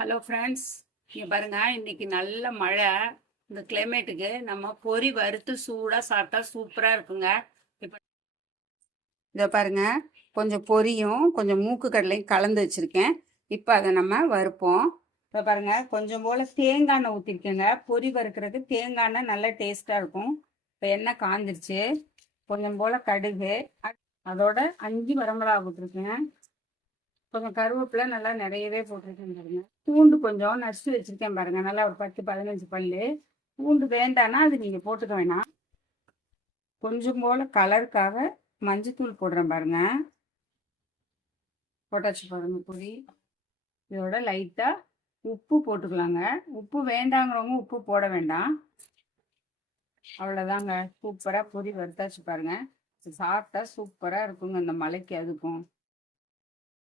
Hello friends, இங்கே பாருங்க, இன்னைக்கு நல்ல மழை. இந்த கிளைமேட்டுக்கு நம்ம பொரி வறுத்து சூடாக சாப்பிட்டா சூப்பராக இருக்குங்க. இப்போ இதை பாருங்க, கொஞ்சம் பொரியும் கொஞ்சம் மூக்கு கடலையும் கலந்து வச்சுருக்கேன். இப்போ அதை நம்ம வறுப்போம். இப்போ பாருங்க, கொஞ்சம் போல் தேங்காய் எண்ணெய் ஊற்றிருக்கேங்க. பொரி வறுக்கிறது தேங்காய் எண்ணெய் நல்லா டேஸ்ட்டாக இருக்கும். இப்போ எண்ணெய் காஞ்சிருச்சு. கொஞ்சம் போல் கடுகு, அதோட 5 வரமிளகா போட்டிருக்கேன். கொஞ்சம் கருவேப்பிலை நல்லா நிறையவே போட்டிருக்கேன் பாருங்க. பூண்டு கொஞ்சம் நசுக்கி வச்சிருக்கேன் பாருங்க, நல்லா ஒரு 10-15 பல்லு. பூண்டு வேண்டான்னா அது நீங்க போட்டுக்க வேணாம். கொஞ்சம் போல கலருக்காக மஞ்சத்தூள் போடுறேன் பாருங்க. போட்டாச்சு பாருங்க பொடி. இதோட லைட்டா உப்பு போட்டுக்கலாங்க. உப்பு வேண்டாங்கிறவங்க உப்பு போட வேண்டாம். அவ்வளோதாங்க, சூப்பராக பொரி வறுத்தாச்சு பாருங்க. சாப்பிட்டா சூப்பராக இருக்குங்க இந்த மலைக்கு அதுக்கும்.